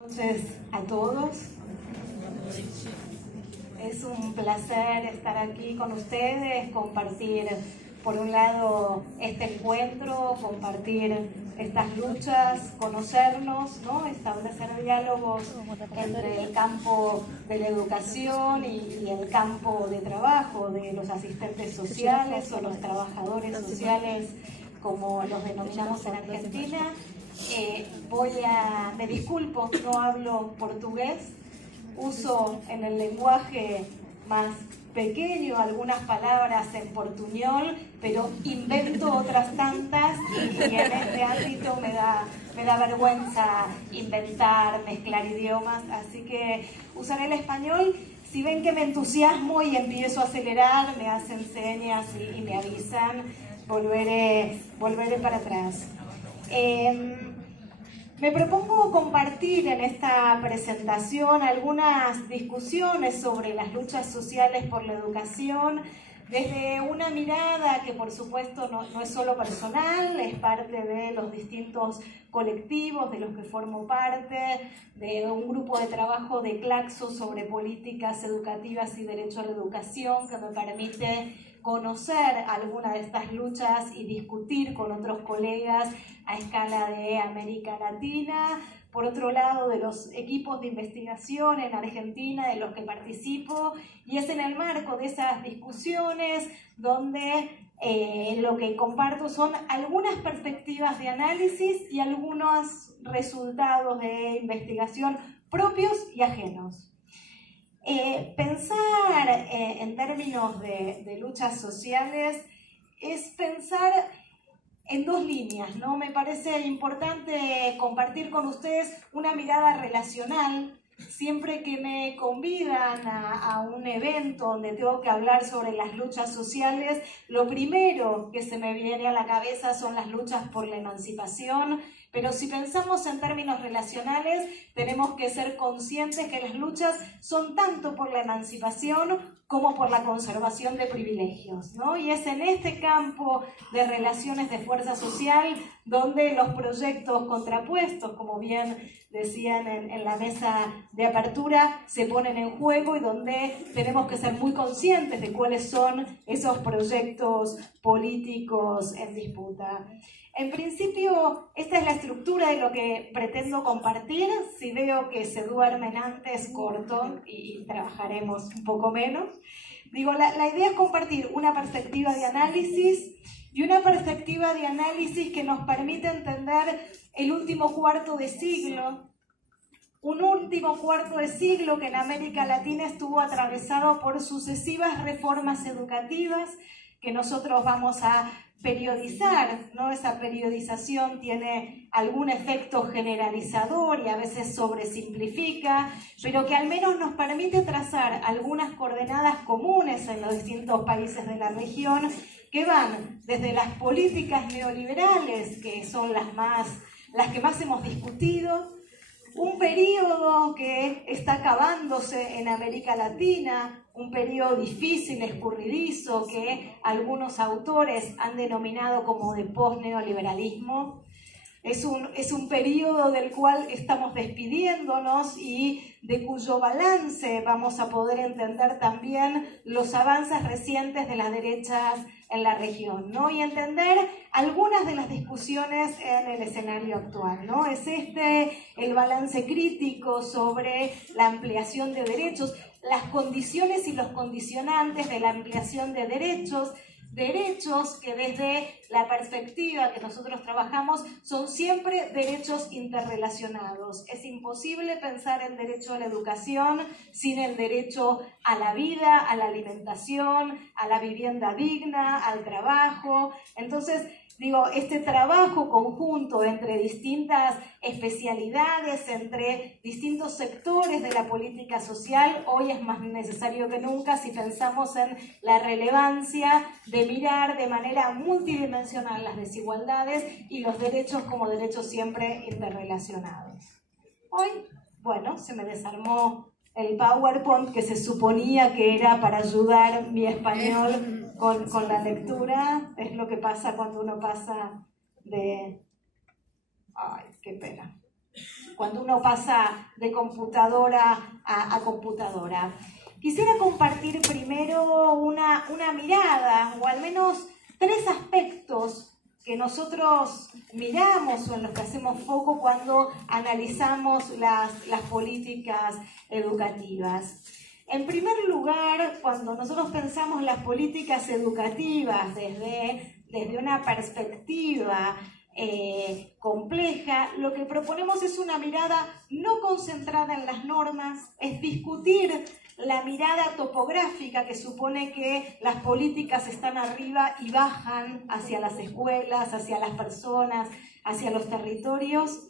Entonces, a todos, es un placer estar aquí con ustedes, compartir, por un lado, este encuentro, compartir estas luchas, conocernos, ¿no? Establecer diálogos entre el campo de la educación y el campo de trabajo de los asistentes sociales o los trabajadores sociales, como los denominamos en Argentina. Me disculpo, no hablo portugués, uso en el lenguaje más pequeño algunas palabras en portuñol, pero invento otras tantas y en este ámbito me da vergüenza inventar, mezclar idiomas, así que usaré el español. Si ven que me entusiasmo y empiezo a acelerar, me hacen señas y me avisan, volveré para atrás. Me propongo compartir en esta presentación algunas discusiones sobre las luchas sociales por la educación desde una mirada que por supuesto no es solo personal, es parte de los distintos colectivos de los que formo parte, de un grupo de trabajo de Claxo sobre políticas educativas y derecho a la educación que me permite conocer alguna de estas luchas y discutir con otros colegas a escala de América Latina. Por otro lado, de los equipos de investigación en Argentina de los que participo, y es en el marco de esas discusiones donde lo que comparto son algunas perspectivas de análisis y algunos resultados de investigación propios y ajenos. Pensar en términos de luchas sociales es pensar en dos líneas, ¿no? Me parece importante compartir con ustedes una mirada relacional. Siempre que me convidan a un evento donde tengo que hablar sobre las luchas sociales, lo primero que se me viene a la cabeza son las luchas por la emancipación, pero si pensamos en términos relacionales, tenemos que ser conscientes que las luchas son tanto por la emancipación como por la conservación de privilegios, ¿no? Y es en este campo de relaciones de fuerza social donde los proyectos contrapuestos, como bien decían en la mesa de apertura, se ponen en juego y donde tenemos que ser muy conscientes de cuáles son esos proyectos políticos en disputa. En principio, esta es la estructura de lo que pretendo compartir. Si veo que se duermen antes, corto y trabajaremos un poco menos. Digo, la idea es compartir una perspectiva de análisis y una perspectiva de análisis que nos permite entender el último cuarto de siglo. Un último cuarto de siglo que en América Latina estuvo atravesado por sucesivas reformas educativas que nosotros vamos a periodizar, ¿no? Esa periodización tiene algún efecto generalizador y a veces sobresimplifica, pero que al menos nos permite trazar algunas coordenadas comunes en los distintos países de la región que van desde las políticas neoliberales, que son las que más hemos discutido, un periodo que está acabándose en América Latina, un periodo difícil, escurridizo, que algunos autores han denominado como de post-neoliberalismo. Es un periodo del cual estamos despidiéndonos y de cuyo balance vamos a poder entender también los avances recientes de las derechas en la región, ¿no? Y entender algunas de las discusiones en el escenario actual, ¿no? Es el balance crítico sobre la ampliación de derechos, las condiciones y los condicionantes de la ampliación de derechos que desde la perspectiva que nosotros trabajamos son siempre derechos interrelacionados. Es imposible pensar en derecho a la educación sin el derecho a la vida, a la alimentación, a la vivienda digna, al trabajo. Entonces, digo, este trabajo conjunto entre distintas especialidades, entre distintos sectores de la política social, hoy es más necesario que nunca si pensamos en la relevancia de mirar de manera multidimensional las desigualdades y los derechos como derechos siempre interrelacionados. Hoy, bueno, se me desarmó el PowerPoint que se suponía que era para ayudar mi español con la lectura. Es lo que pasa cuando uno pasa de... Ay, qué pena. cuando uno pasa de computadora a computadora. Quisiera compartir primero una mirada, o al menos 3 aspectos que nosotros miramos o en los que hacemos foco cuando analizamos las políticas educativas. En primer lugar, cuando nosotros pensamos las políticas educativas desde una perspectiva compleja, lo que proponemos es una mirada no concentrada en las normas, es discutir la mirada topográfica que supone que las políticas están arriba y bajan hacia las escuelas, hacia las personas, hacia los territorios.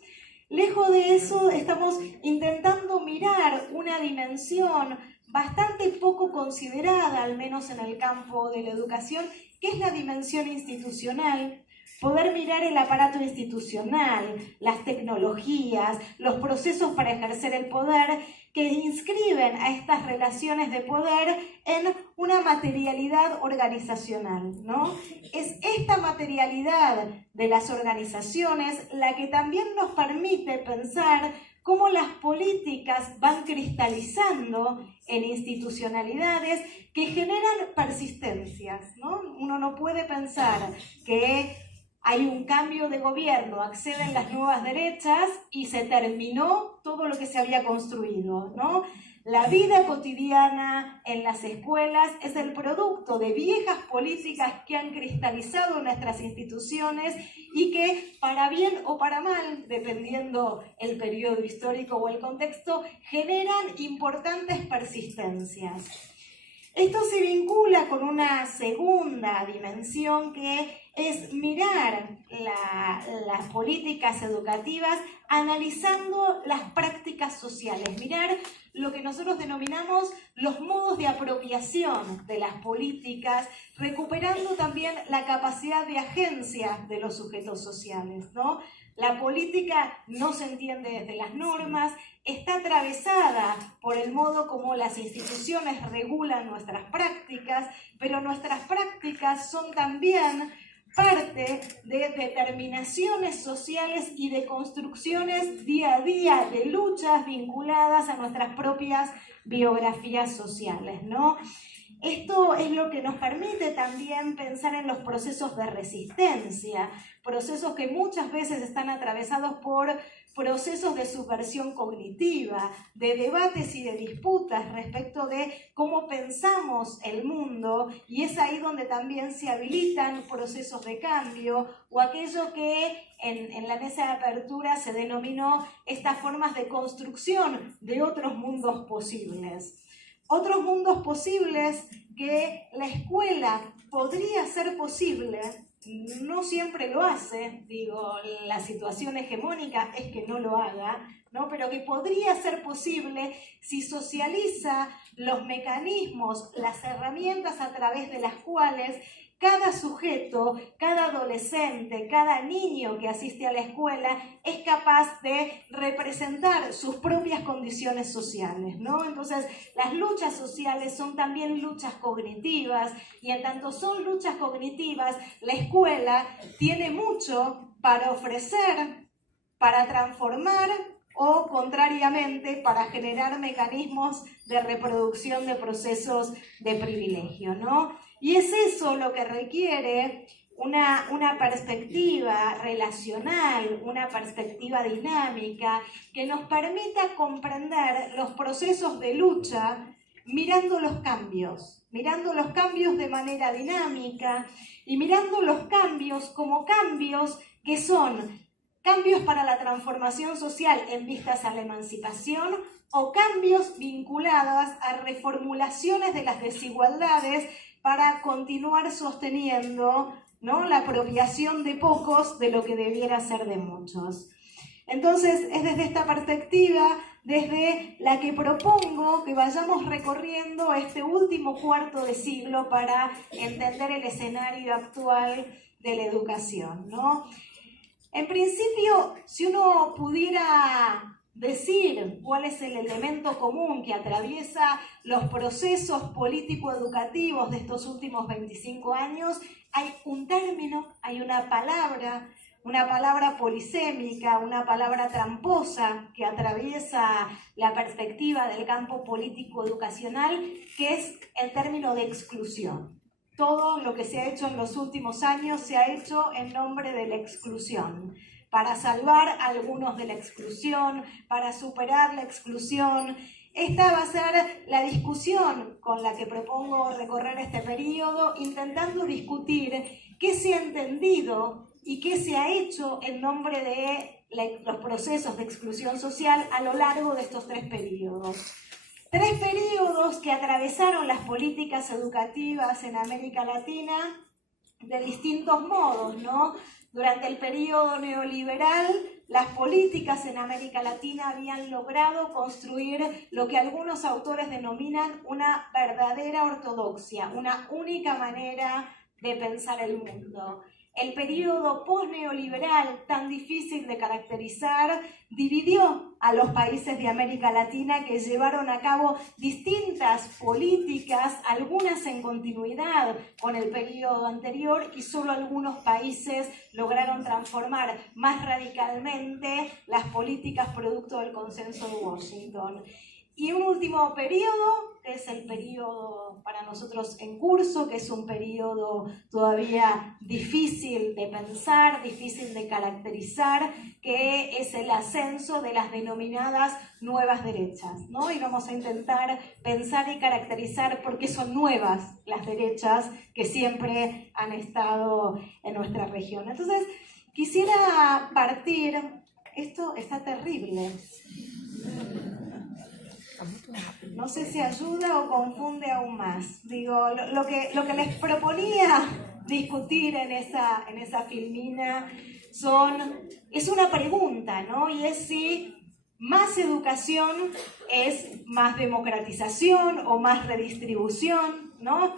Lejos de eso, estamos intentando mirar una dimensión bastante poco considerada, al menos en el campo de la educación, que es la dimensión institucional. Poder mirar el aparato institucional, las tecnologías, los procesos para ejercer el poder que inscriben a estas relaciones de poder en una materialidad organizacional, ¿no? Es esta materialidad de las organizaciones la que también nos permite pensar cómo las políticas van cristalizando en institucionalidades que generan persistencias, ¿no? Uno no puede pensar que hay un cambio de gobierno, acceden las nuevas derechas y se terminó todo lo que se había construido, ¿no? La vida cotidiana en las escuelas es el producto de viejas políticas que han cristalizado en nuestras instituciones y que, para bien o para mal, dependiendo el periodo histórico o el contexto, generan importantes persistencias. Esto se vincula con una segunda dimensión que es mirar las políticas educativas analizando las prácticas sociales, mirar lo que nosotros denominamos los modos de apropiación de las políticas, recuperando también la capacidad de agencia de los sujetos sociales, ¿no? La política no se entiende desde las normas, está atravesada por el modo como las instituciones regulan nuestras prácticas, pero nuestras prácticas son también parte de determinaciones sociales y de construcciones día a día, de luchas vinculadas a nuestras propias biografías sociales, ¿no? Esto es lo que nos permite también pensar en los procesos de resistencia, procesos que muchas veces están atravesados por procesos de subversión cognitiva, de debates y de disputas respecto de cómo pensamos el mundo, y es ahí donde también se habilitan procesos de cambio o aquello que en la mesa de apertura se denominó estas formas de construcción de otros mundos posibles. Otros mundos posibles que la escuela podría ser posible, no siempre lo hace, digo, la situación hegemónica es que no lo haga, ¿no? Pero que podría ser posible si socializa los mecanismos, las herramientas a través de las cuales cada sujeto, cada adolescente, cada niño que asiste a la escuela es capaz de representar sus propias condiciones sociales, ¿no? Entonces, las luchas sociales son también luchas cognitivas, y en tanto son luchas cognitivas, la escuela tiene mucho para ofrecer, para transformar o, contrariamente, para generar mecanismos de reproducción de procesos de privilegio, ¿no? Y es eso lo que requiere una perspectiva relacional, una perspectiva dinámica que nos permita comprender los procesos de lucha mirando los cambios de manera dinámica y mirando los cambios como cambios que son cambios para la transformación social en vistas a la emancipación o cambios vinculados a reformulaciones de las desigualdades para continuar sosteniendo, ¿no?, la apropiación de pocos de lo que debiera ser de muchos. Entonces, es desde esta perspectiva desde la que propongo que vayamos recorriendo este último cuarto de siglo para entender el escenario actual de la educación, ¿no? En principio, si uno pudiera decir cuál es el elemento común que atraviesa los procesos político-educativos de estos últimos 25 años, hay un término, hay una palabra, una palabra polisémica, una palabra tramposa que atraviesa la perspectiva del campo político-educacional, que es el término de exclusión. Todo lo que se ha hecho en los últimos años se ha hecho en nombre de la exclusión, para salvar a algunos de la exclusión, para superar la exclusión. Esta va a ser la discusión con la que propongo recorrer este periodo, intentando discutir qué se ha entendido y qué se ha hecho en nombre de los procesos de exclusión social a lo largo de estos 3 periodos. 3 periodos que atravesaron las políticas educativas en América Latina de distintos modos, ¿no? Durante el periodo neoliberal, las políticas en América Latina habían logrado construir lo que algunos autores denominan una verdadera ortodoxia, una única manera de pensar el mundo. El periodo post-neoliberal, tan difícil de caracterizar, dividió a los países de América Latina que llevaron a cabo distintas políticas, algunas en continuidad con el periodo anterior, y solo algunos países lograron transformar más radicalmente las políticas producto del consenso de Washington. Y un último periodo, que es el periodo para nosotros en curso, que es un periodo todavía difícil de pensar, difícil de caracterizar, que es el ascenso de las denominadas nuevas derechas, ¿no? Y vamos a intentar pensar y caracterizar por qué son nuevas las derechas que siempre han estado en nuestra región. Entonces, quisiera partir, esto está terrible. No sé si ayuda o confunde aún más. Digo, lo que les proponía discutir en esa filmina es una pregunta, ¿no? Y es si más educación es más democratización o más redistribución, ¿no?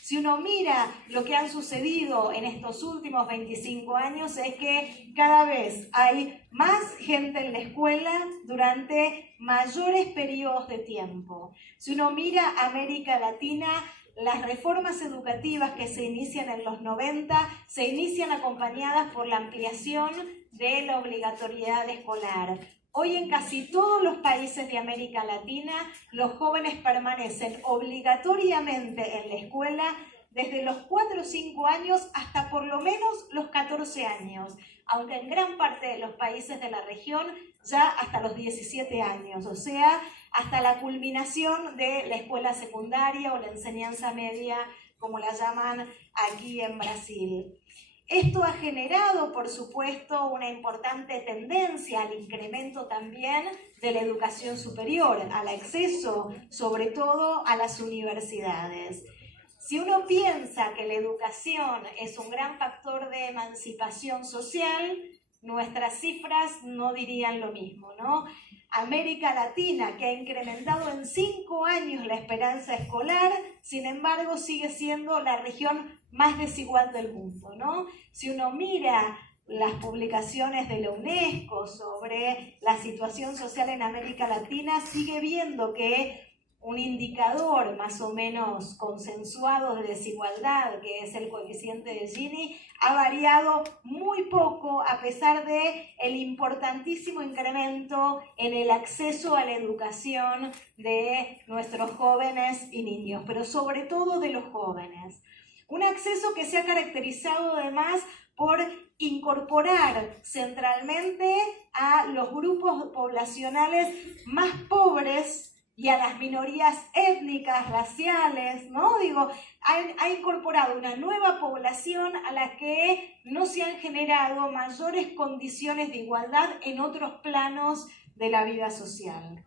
Si uno mira lo que han sucedido en estos últimos 25 años, es que cada vez hay más gente en la escuela durante mayores periodos de tiempo. Si uno mira América Latina, las reformas educativas que se inician en los 90 se inician acompañadas por la ampliación de la obligatoriedad escolar. Hoy en casi todos los países de América Latina, los jóvenes permanecen obligatoriamente en la escuela desde los 4 o 5 años hasta por lo menos los 14 años, aunque en gran parte de los países de la región ya hasta los 17 años, o sea, hasta la culminación de la escuela secundaria o la enseñanza media, como la llaman aquí en Brasil. Esto ha generado, por supuesto, una importante tendencia al incremento también de la educación superior, al acceso, sobre todo, a las universidades. Si uno piensa que la educación es un gran factor de emancipación social, nuestras cifras no dirían lo mismo, ¿no? América Latina, que ha incrementado en 5 años la esperanza escolar, sin embargo, sigue siendo la región más desigual del mundo, ¿no? Si uno mira las publicaciones de la UNESCO sobre la situación social en América Latina, sigue viendo que un indicador más o menos consensuado de desigualdad, que es el coeficiente de Gini, ha variado muy poco a pesar de el importantísimo incremento en el acceso a la educación de nuestros jóvenes y niños, pero sobre todo de los jóvenes. Un acceso que se ha caracterizado además por incorporar centralmente a los grupos poblacionales más pobres y a las minorías étnicas, raciales, ¿no? Digo, ha incorporado una nueva población a la que no se han generado mayores condiciones de igualdad en otros planos de la vida social.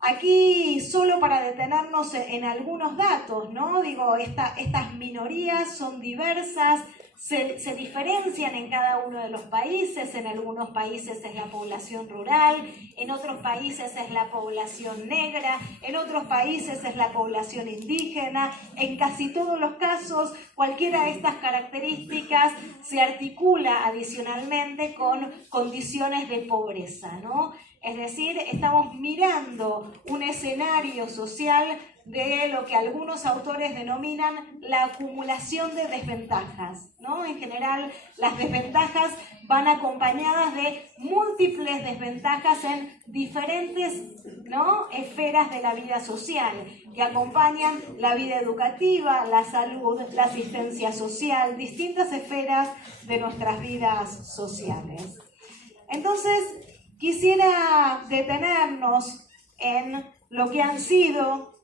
Aquí, solo para detenernos en algunos datos, ¿no? Digo, estas minorías son diversas, se diferencian en cada uno de los países. En algunos países es la población rural, en otros países es la población negra, en otros países es la población indígena. En casi todos los casos, cualquiera de estas características se articula adicionalmente con condiciones de pobreza, ¿no? Es decir, estamos mirando un escenario social de lo que algunos autores denominan la acumulación de desventajas, ¿no? ¿no? En general, las desventajas van acompañadas de múltiples desventajas en diferentes, ¿no?, esferas de la vida social, que acompañan la vida educativa, la salud, la asistencia social, distintas esferas de nuestras vidas sociales. Entonces, quisiera detenernos en lo que han sido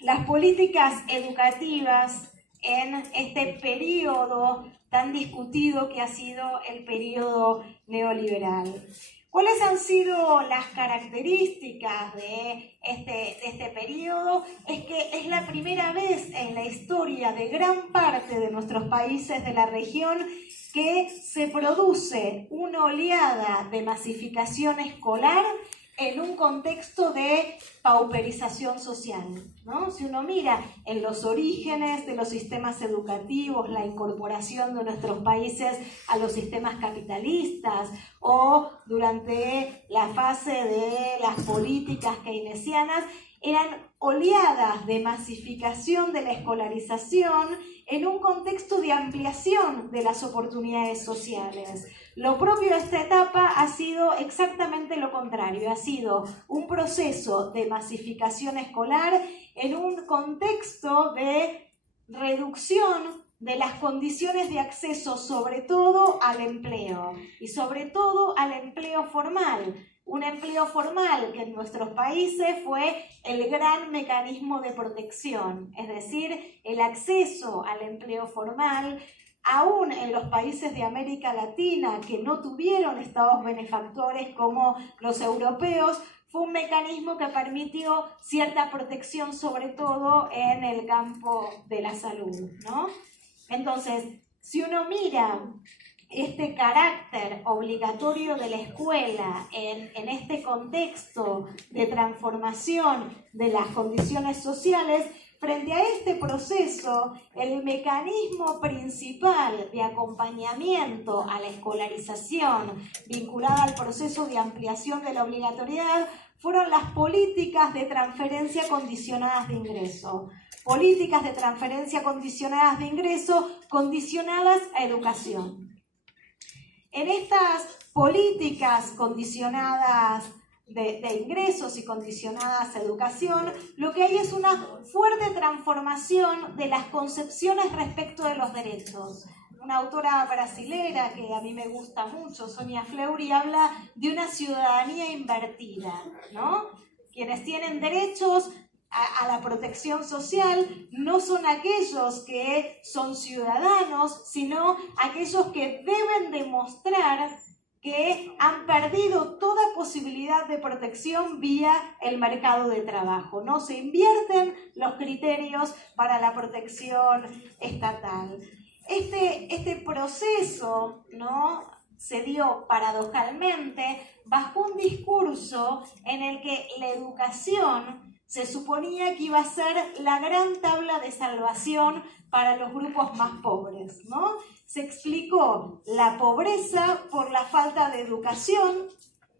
las políticas educativas en este periodo tan discutido que ha sido el periodo neoliberal. ¿Cuáles han sido las características de este periodo? Es que es la primera vez en la historia de gran parte de nuestros países de la región que se produce una oleada de masificación escolar en un contexto de pauperización social, ¿no? Si uno mira en los orígenes de los sistemas educativos, la incorporación de nuestros países a los sistemas capitalistas, o durante la fase de las políticas keynesianas, eran oleadas de masificación de la escolarización en un contexto de ampliación de las oportunidades sociales. Lo propio de esta etapa ha sido exactamente lo contrario, ha sido un proceso de masificación escolar en un contexto de reducción de las condiciones de acceso, sobre todo al empleo, y sobre todo al empleo formal. Un empleo formal que en nuestros países fue el gran mecanismo de protección, es decir, el acceso al empleo formal, aún en los países de América Latina que no tuvieron estados benefactores como los europeos, fue un mecanismo que permitió cierta protección, sobre todo en el campo de la salud, ¿no? Entonces, si uno mira este carácter obligatorio de la escuela en este contexto de transformación de las condiciones sociales, frente a este proceso, el mecanismo principal de acompañamiento a la escolarización vinculada al proceso de ampliación de la obligatoriedad fueron las políticas de transferencia condicionadas de ingreso. Políticas de transferencia condicionadas de ingreso condicionadas a educación. En estas políticas condicionadas de ingresos y condicionadas a educación, lo que hay es una fuerte transformación de las concepciones respecto de los derechos. Una autora brasilera que a mí me gusta mucho, Sonia Fleury, habla de una ciudadanía invertida, ¿no? Quienes tienen derechos a la protección social no son aquellos que son ciudadanos, sino aquellos que deben demostrar que han perdido toda posibilidad de protección vía el mercado de trabajo, ¿no? Se invierten los criterios para la protección estatal. Este proceso, ¿no?, se dio paradojalmente bajo un discurso en el que la educación se suponía que iba a ser la gran tabla de salvación para los grupos más pobres, ¿no? Se explicó la pobreza por la falta de educación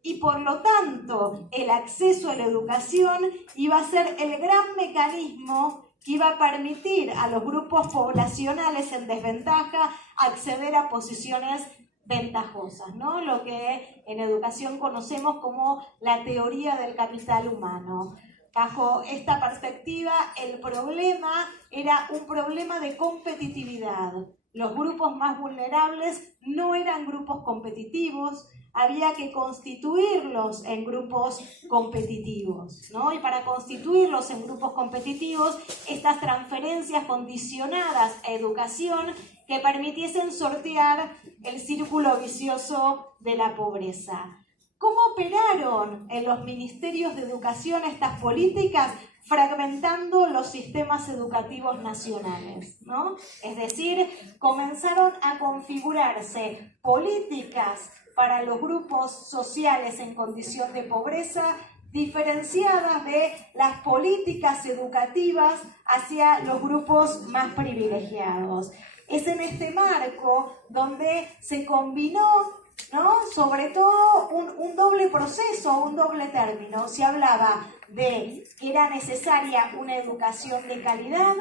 y por lo tanto el acceso a la educación iba a ser el gran mecanismo que iba a permitir a los grupos poblacionales en desventaja acceder a posiciones ventajosas, ¿no? Lo que en educación conocemos como la teoría del capital humano. Bajo esta perspectiva, el problema era un problema de competitividad. Los grupos más vulnerables no eran grupos competitivos, había que constituirlos en grupos competitivos, ¿no? Y para constituirlos en grupos competitivos, estas transferencias condicionadas a educación que permitiesen sortear el círculo vicioso de la pobreza. ¿Cómo operaron en los ministerios de educación estas políticas? Fragmentando los sistemas educativos nacionales, ¿no? Es decir, comenzaron a configurarse políticas para los grupos sociales en condición de pobreza diferenciadas de las políticas educativas hacia los grupos más privilegiados. Es en este marco donde se combinó, ¿no?, sobre todo un doble proceso, un doble término. Se hablaba de que era necesaria una educación de calidad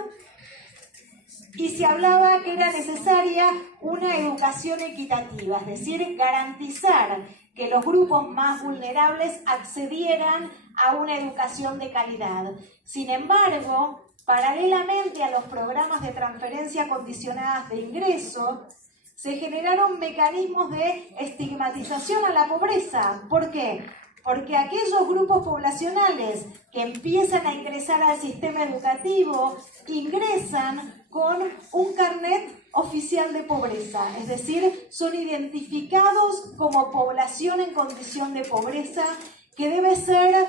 y se hablaba que era necesaria una educación equitativa, es decir, garantizar que los grupos más vulnerables accedieran a una educación de calidad. Sin embargo, paralelamente a los programas de transferencia condicionadas de ingreso, se generaron mecanismos de estigmatización a la pobreza. ¿Por qué? Porque aquellos grupos poblacionales que empiezan a ingresar al sistema educativo ingresan con un carnet oficial de pobreza, es decir, son identificados como población en condición de pobreza que debe ser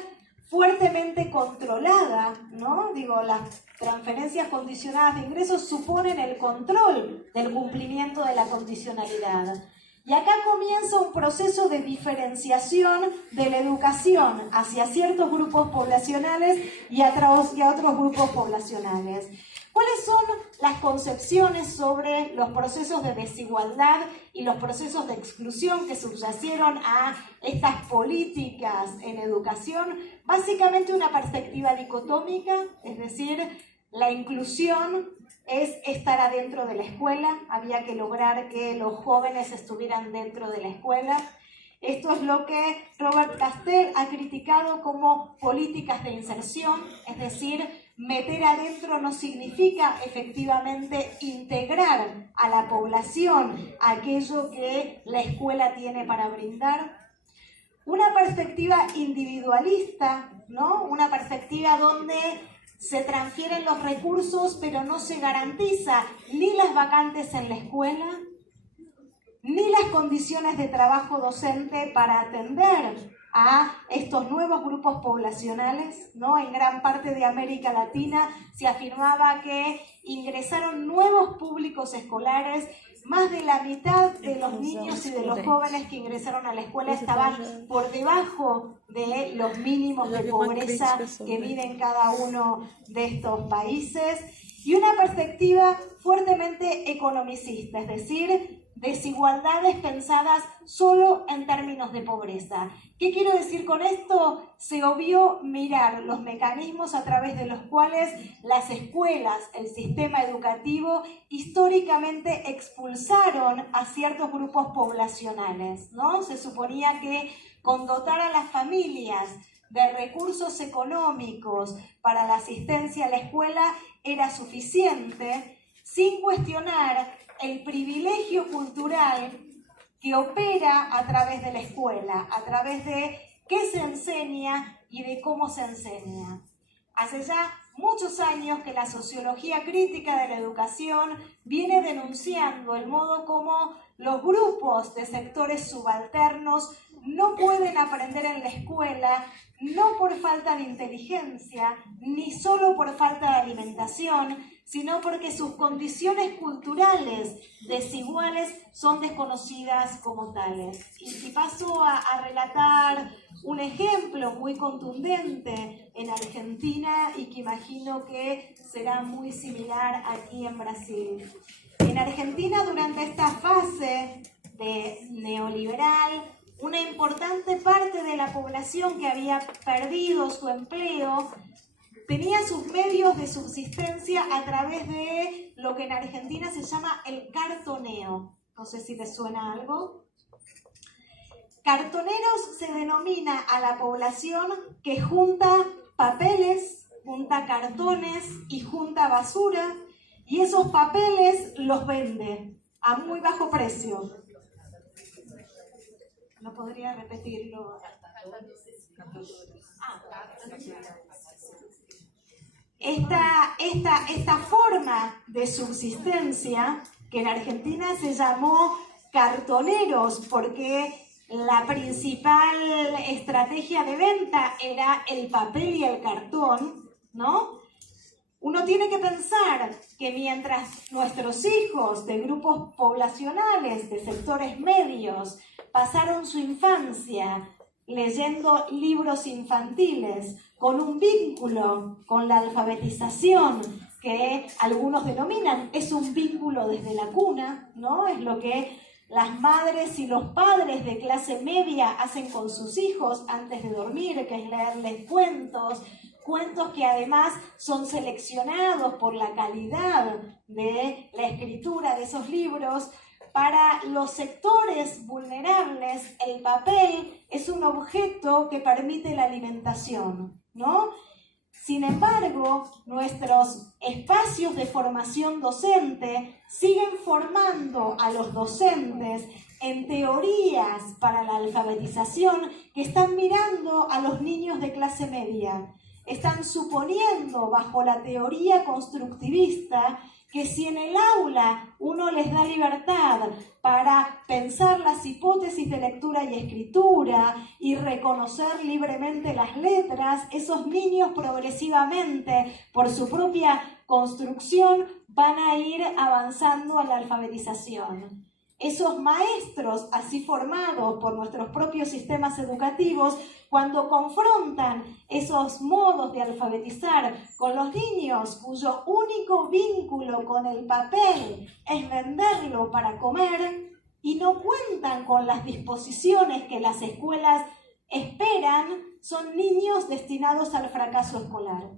fuertemente controlada, ¿no? Digo, las transferencias condicionadas de ingresos suponen el control del cumplimiento de la condicionalidad. Y acá comienza un proceso de diferenciación de la educación hacia ciertos grupos poblacionales y a otros grupos poblacionales. ¿Cuáles son las concepciones sobre los procesos de desigualdad y los procesos de exclusión que subyacieron a estas políticas en educación? Básicamente una perspectiva dicotómica, es decir, la inclusión es estar adentro de la escuela, había que lograr que los jóvenes estuvieran dentro de la escuela. Esto es lo que Robert Castell ha criticado como políticas de inserción, es decir, meter adentro no significa efectivamente integrar a la población aquello que la escuela tiene para brindar. Una perspectiva individualista, ¿no? Una perspectiva donde se transfieren los recursos, pero no se garantiza ni las vacantes en la escuela, ni las condiciones de trabajo docente para atender a estos nuevos grupos poblacionales, ¿no? En gran parte de América Latina se afirmaba que ingresaron nuevos públicos escolares. Más de la mitad de los niños y de los jóvenes que ingresaron a la escuela estaban por debajo de los mínimos de pobreza que viven cada uno de estos países. Y una perspectiva fuertemente economicista, es decir, desigualdades pensadas solo en términos de pobreza. ¿Qué quiero decir con esto? Se obvió mirar los mecanismos a través de los cuales las escuelas, el sistema educativo, históricamente expulsaron a ciertos grupos poblacionales, ¿no? Se suponía que con dotar a las familias de recursos económicos para la asistencia a la escuela era suficiente, sin cuestionar el privilegio cultural que opera a través de la escuela, a través de qué se enseña y de cómo se enseña. Hace ya muchos años que la sociología crítica de la educación viene denunciando el modo como los grupos de sectores subalternos no pueden aprender en la escuela, no por falta de inteligencia, ni solo por falta de alimentación, sino porque sus condiciones culturales desiguales son desconocidas como tales. Y paso a relatar un ejemplo muy contundente en Argentina y que imagino que será muy similar aquí en Brasil. En Argentina, durante esta fase de neoliberal, una importante parte de la población que había perdido su empleo tenía sus medios de subsistencia a través de lo que en Argentina se llama el cartoneo. No sé si les suena algo. Cartoneros se denomina a la población que junta papeles, junta cartones y junta basura, y esos papeles los vende a muy bajo precio. ¿No podría repetirlo? Esta forma de subsistencia, que en Argentina se llamó cartoneros, porque la principal estrategia de venta era el papel y el cartón, ¿no? Uno tiene que pensar que mientras nuestros hijos de grupos poblacionales, de sectores medios, pasaron su infancia leyendo libros infantiles, con un vínculo con la alfabetización, que algunos denominan, es un vínculo desde la cuna, ¿no? Es lo que las madres y los padres de clase media hacen con sus hijos antes de dormir, que es leerles cuentos, cuentos que además son seleccionados por la calidad de la escritura de esos libros. Para los sectores vulnerables, el papel es un objeto que permite la alimentación, ¿no? Sin embargo, nuestros espacios de formación docente siguen formando a los docentes en teorías para la alfabetización que están mirando a los niños de clase media. Están suponiendo, bajo la teoría constructivista, que si en el aula uno les da libertad para pensar las hipótesis de lectura y escritura y reconocer libremente las letras, esos niños progresivamente, por su propia construcción, van a ir avanzando a la alfabetización. Esos maestros, así formados por nuestros propios sistemas educativos, cuando confrontan esos modos de alfabetizar con los niños cuyo único vínculo con el papel es venderlo para comer y no cuentan con las disposiciones que las escuelas esperan, son niños destinados al fracaso escolar.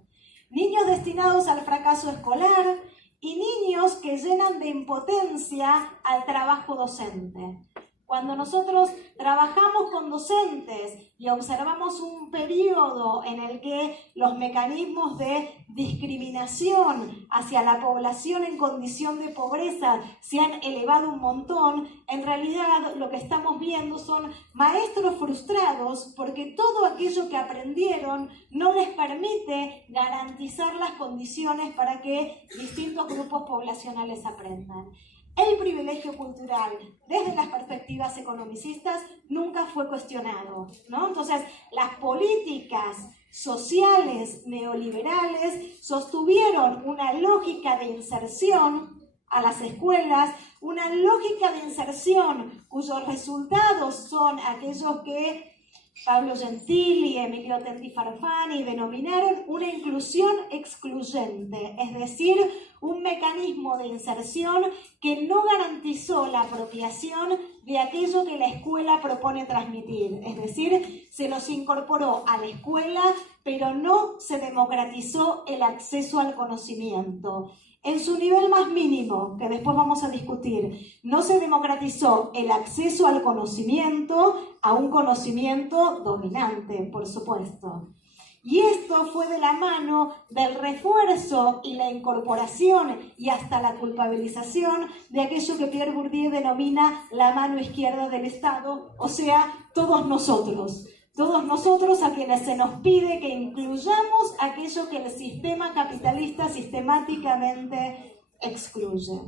Niños destinados al fracaso escolar y niños que llenan de impotencia al trabajo docente. Cuando nosotros trabajamos con docentes y observamos un periodo en el que los mecanismos de discriminación hacia la población en condición de pobreza se han elevado un montón, en realidad lo que estamos viendo son maestros frustrados porque todo aquello que aprendieron no les permite garantizar las condiciones para que distintos grupos poblacionales aprendan. El privilegio cultural, desde las perspectivas economicistas, nunca fue cuestionado, ¿no? Entonces, las políticas sociales neoliberales sostuvieron una lógica de inserción a las escuelas, una lógica de inserción cuyos resultados son aquellos que Pablo Gentili y Emilio Tetti Farfani denominaron una inclusión excluyente, es decir, un mecanismo de inserción que no garantizó la apropiación de aquello que la escuela propone transmitir, es decir, se nos incorporó a la escuela, pero no se democratizó el acceso al conocimiento. En su nivel más mínimo, que después vamos a discutir, no se democratizó el acceso al conocimiento, a un conocimiento dominante, por supuesto. Y esto fue de la mano del refuerzo y la incorporación y hasta la culpabilización de aquello que Pierre Bourdieu denomina la mano izquierda del Estado, o sea, todos nosotros a quienes se nos pide que incluyamos aquello que el sistema capitalista sistemáticamente excluye.